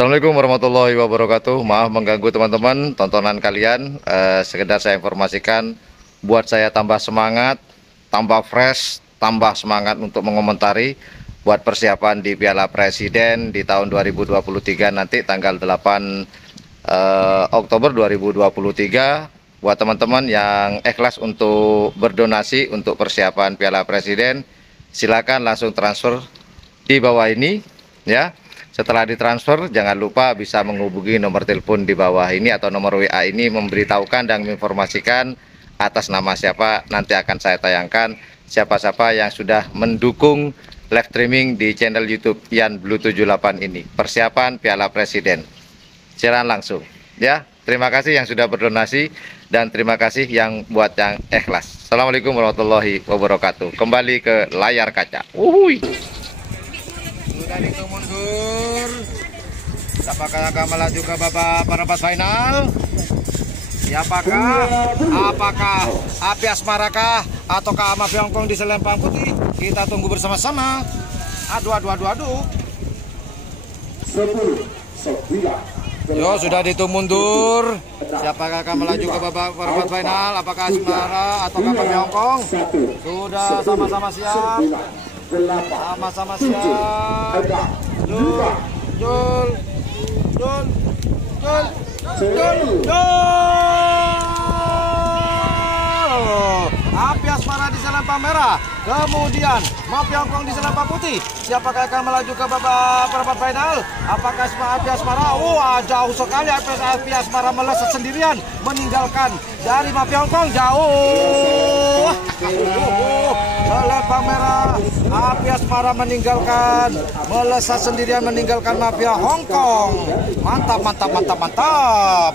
Assalamualaikum warahmatullahi wabarakatuh. Maaf mengganggu teman-teman tontonan kalian. Sekedar saya informasikan buat saya tambah semangat, tambah fresh, tambah semangat untuk mengomentari buat persiapan di Piala Presiden di tahun 2023 nanti tanggal 8 Oktober 2023. Buat teman-teman yang ikhlas untuk berdonasi untuk persiapan Piala Presiden, silakan langsung transfer di bawah ini ya. Setelah ditransfer, jangan lupa bisa menghubungi nomor telepon di bawah ini atau nomor WA ini, memberitahukan dan menginformasikan atas nama siapa. Nanti akan saya tayangkan siapa-siapa yang sudah mendukung live streaming di channel YouTube Yan Blue 78 ini. Persiapan Piala Presiden. Siaran langsung ya. Terima kasih yang sudah berdonasi dan terima kasih yang buat yang ikhlas. Assalamualaikum warahmatullahi wabarakatuh. Kembali ke layar kaca. Uhuy. Sudah dihitung mundur. Apakah akan melaju ke babak perempat final? Apakah Api Asmarakah ataukah Mafia Hongkong di Selempang Putih? Kita tunggu bersama-sama. Aduh. 10, 9. Yo, sudah dihitung mundur. Siapakah akan melaju ke babak perempat final? Apakah Asmara ataukah Mafia Hongkong? Sudah sama-sama siap. Sama-sama siap. Jul. Api Asmara di Selempang merah. Kemudian Mafia Hongkong di Selempang putih. Siapakah akan melaju ke babak perempat final? Apakah Api Asmara? Jauh sekali Api Asmara melesat sendirian, meninggalkan dari Mafia Hongkong jauh. Selempang merah, Api Asmara melesat sendirian meninggalkan Mafia Hongkong. Mantap.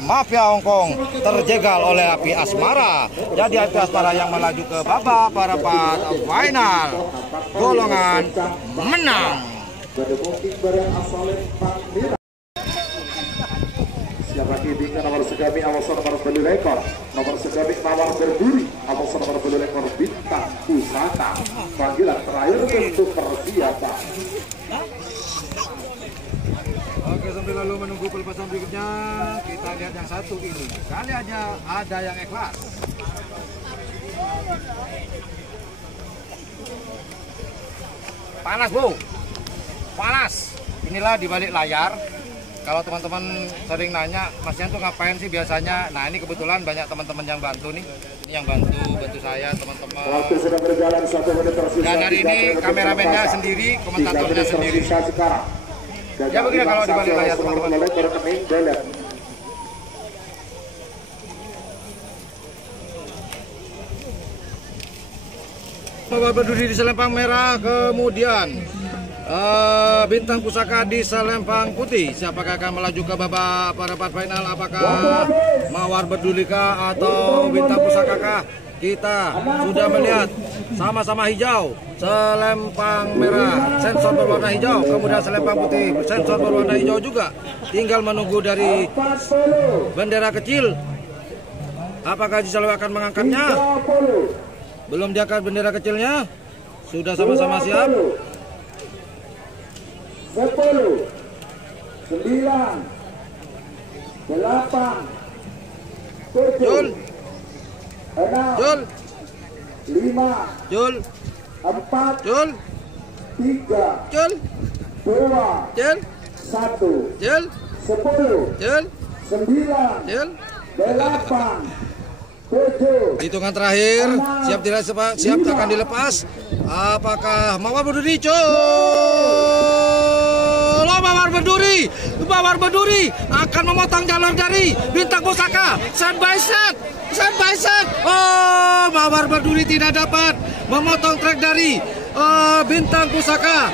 Mafia Hongkong terjegal oleh Api Asmara. Jadi Api Asmara yang melaju ke babak perempat final. Golongan menang. Siapa kibingnya nomor segami awasan nomor belu rekor, nomor segami mawar berduri awasan nomor belu rekor bintang pusaka. Panggilan terakhir untuk persiapan. Oke, sambil lalu menunggu pelepasan berikutnya, kita lihat yang satu ini. Kali aja ada yang ikhlas. Panas, Bu. Panas. Inilah di balik layar. Kalau teman-teman sering nanya, Mas Yan tuh ngapain sih biasanya? Nah, ini kebetulan banyak teman-teman yang bantu nih. Ini yang bantu saya, teman-teman. Waktu sudah berjalan 1 menit tersisa. Dan hari ini kameramennya sendiri, komentatornya sendiri. Ya begini kalau di balik layar, teman-teman. Mawar berduri di Selempang merah, kemudian Bintang Pusaka di Selempang putih. Siapakah akan melaju ke babak perempat final? Apakah Mawar berduri kah atau Bintang Pusaka kah? Kita sudah melihat sama-sama hijau, Selempang merah sensor berwarna hijau, kemudian Selempang putih sensor berwarna hijau juga. Tinggal menunggu dari bendera kecil. Apakah Jisalo akan mengangkatnya? Belum diangkat bendera kecilnya. Sudah sama-sama siap. 10, 9, 8, 7, 6, 5, 4, 3, 2, 1, 10, 9, 8, 7. Hitungan terakhir, siap akan dilepas. Apakah Mawar berduri? Mawar berduri akan memotong jalur dari Bintang Pusaka. Set by set. Oh, Mawar berduri tidak dapat memotong trek dari Bintang Pusaka.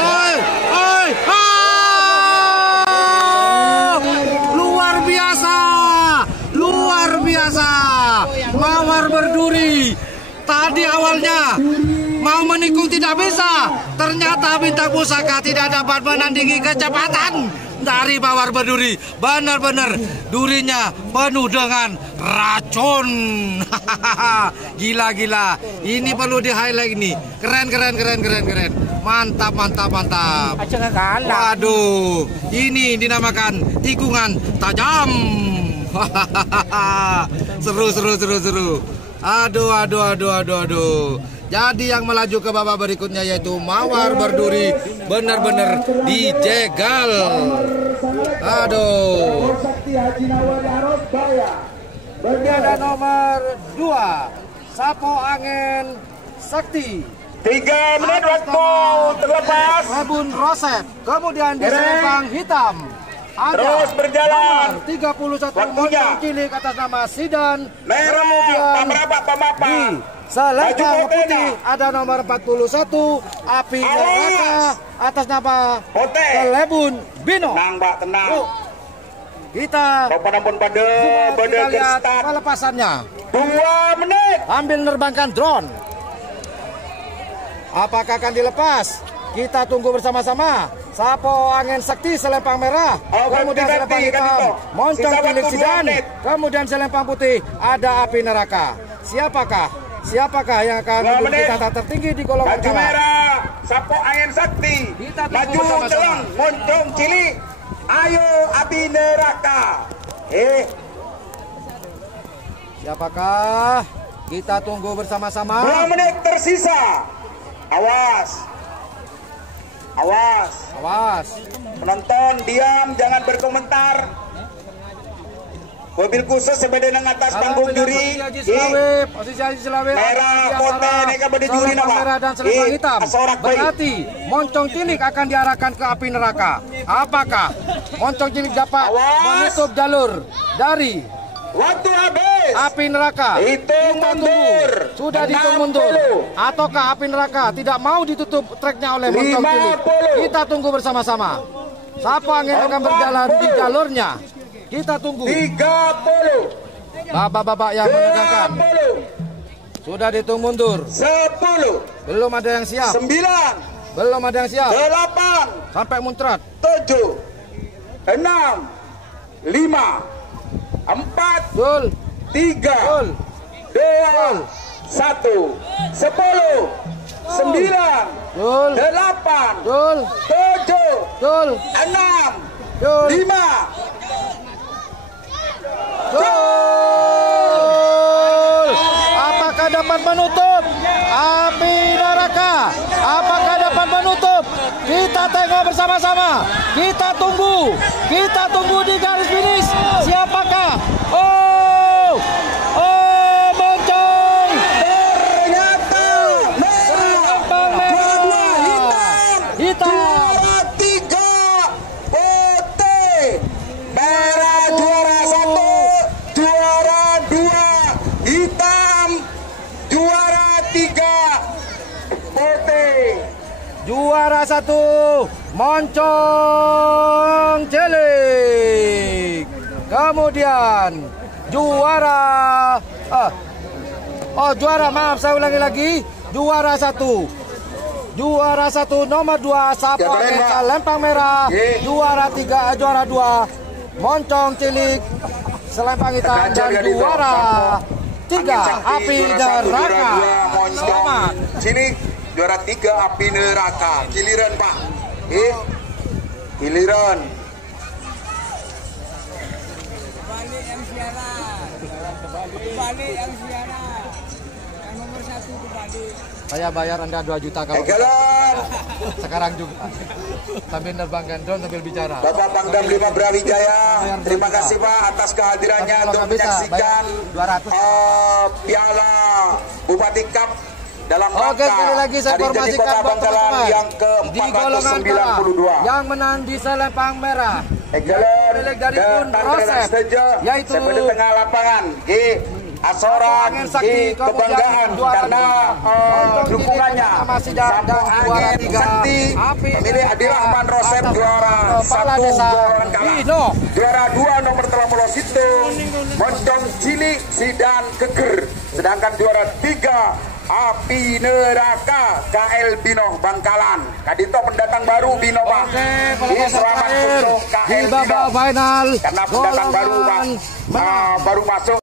Oi. Luar biasa. Mawar berduri tadi awalnya mau menikung tidak bisa, Ternyata Bintang Pusaka tidak dapat menandingi kecepatan dari Mawar Berduri. Benar-benar durinya penuh dengan racun. Gila-gila. Ini perlu di-highlight ini. Keren. Mantap. Waduh, ini dinamakan tikungan tajam. Seru. Aduh. Jadi yang melaju ke babak berikutnya yaitu Mawar Berduri benar-benar dijegal. Aduh. Ada nomor 2 Sapo Angin Sakti. 3 menit waktu terlepas. Rabun Rosep. Kemudian di selempang hitam ada terus berjalan. nomor 31 Waktunya. Moncong Cilik atas nama Sidan. Merah, Kemudian pamapa. di selempang Baju putih putih. ada nomor 41 Api Neraka atas nama Putih. Kelebun Bino. Tenang, Mbak, tenang. Yuk, kita Bapak ampun pada lihat start. pelepasannya. 2 menit. Ambil nerbangkan drone. Apakah akan dilepas? Kita tunggu bersama-sama. Sapo Angin Sakti selempang merah, kemudian selempang hitam Moncong Cilik Sidan, kemudian selempang putih ada Api Neraka. Siapakah yang akan menduduki tahta tertinggi di golongan Baju kalah? merah, Sapo Angin Sakti. Kita tunggu Maju bersama-sama. celang, Moncong Cilik. Ayo Api Neraka. Siapakah? Kita tunggu bersama-sama. 2 menit tersisa. Awas. Penonton diam, jangan berkomentar. Mobil khusus sepeda nang atas panggung juri. Posisi Haji Selawe Merah, putih, neka beda juri nama. merah dan selempang hitam. Asorak bayi. Berarti Moncong Cilik akan diarahkan ke Api Neraka. Apakah Moncong Cilik dapat Awas. menutup jalur dari Waktu habis. Api Neraka? Hitung Kita tunggu. mundur. Sudah dihitung mundur. Ataukah Api Neraka tidak mau ditutup treknya oleh Moncong Cilik? 50. Kita tunggu bersama-sama. Sapo Angin akan berjalan di jalurnya. Kita tunggu. 30. Bapak-bapak yang menegangkan 20. sudah dihitung mundur. 10. Belum ada yang siap. 9. Belum ada yang siap. 8. Sampai muncrat. 7. 6. 5. 4. Betul. 3. Betul. 2. 1. 10. 9. Betul. 8. Betul. 7. Betul. 6. Betul. 5. Betul. Apakah dapat menutup Api Neraka? Apakah dapat menutup? Kita tengok bersama-sama. Kita tunggu di garis finish. Siapakah? Oh, Moncong. Ternyata Selempang merah. Hitam. Juara 3 putih. Merah juara 1. Juara 2 hitam. Juara 3 putih. Juara 1 Moncong Cilik. Kemudian juara maaf saya ulangi lagi. Juara 1 nomor 2 Sapo Angin selempang merah. Juara 2 Moncong Cilik selempang hitam dan juara 3 Api Neraka. Selamat. Sini juara 3 Api Neraka. Giliran Pak. Giliran. Kembali yang siaran. Yang nomor 1 kembali. Saya bayar Anda 2 juta kalau Egalan. sekarang juga. Sambil nerbangkan drone sambil bicara. Bapak Pangdam 5 Brawijaya, terima kasih Pak atas kehadirannya Tapi kalau untuk nggak bisa, menyaksikan bayar 200. Piala Bupati Cup dalam Oke, rangka sekali lagi saya Hari Jadi informasikan Kota buat Bangkalan teman-teman yang di golongan kalah ke-492. yang menang di selempang merah Egalan milik dari Pun dan Rosep, yaitu seperti tengah lapangan Asoran Angin Sakti, kebanggaan kemudian karena Moncong Cilik dukungannya sama Sidan Sapo dan juara Angin 3 Sakti Api pemilik Abdirrahman Rosep atas juara Kepala 1 Desa golongan kalah. Bino. Juara 2 nomor telah melositung Moncong Cilik Sidan Keker. Sedangkan juara 3 Api Neraka KL Binoh Bangkalan. Kadito pendatang baru Binoh Bang. Selamat untuk KL Binoh. Final. Karena pendatang baru Bang baru masuk.